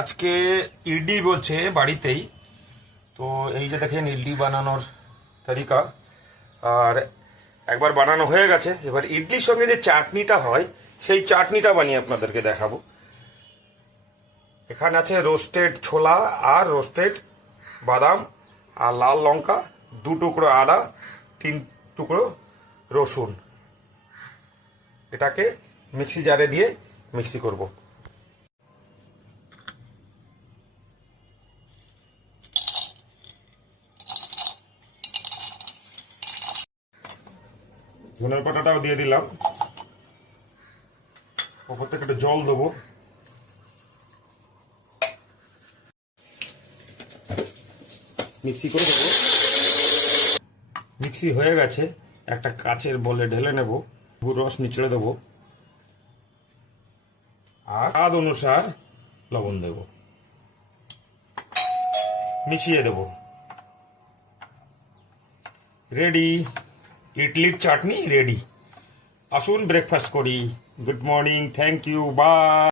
আজকে ইডলি বলছে বাড়িতেই। তো এই যে দেখেন ইডলি বানানোর তরিকা, আর একবার বানানো হয়ে গেছে। এবার ইডলির সঙ্গে যে চাটনিটা হয় সেই চাটনিটা বানিয়ে আপনাদেরকে দেখাবো। এখানে আছে রোস্টেড ছোলা আর রোস্টেড বাদাম আর লাল লঙ্কা, 2 টুকরো আদা, 3 টুকরো রসুন। এটাকে মিক্সি জারে দিয়ে মিক্সি করব। ধনের পাতাটাও দিয়ে দিলাম, ওপর থেকে একটু জল দেবো। মিক্সি করে দেবো। মিক্সি হয়ে গেছে, একটা কাচের বলে ঢেলে নেব। লেবুর রস নিচড়ে দেবো আর স্বাদ অনুসার লবণ দেব, মিশিয়ে দেব। রেডি, ইডলির চাটনি রেডি। আসুন ব্রেকফাস্ট করি। Good morning, thank you, by.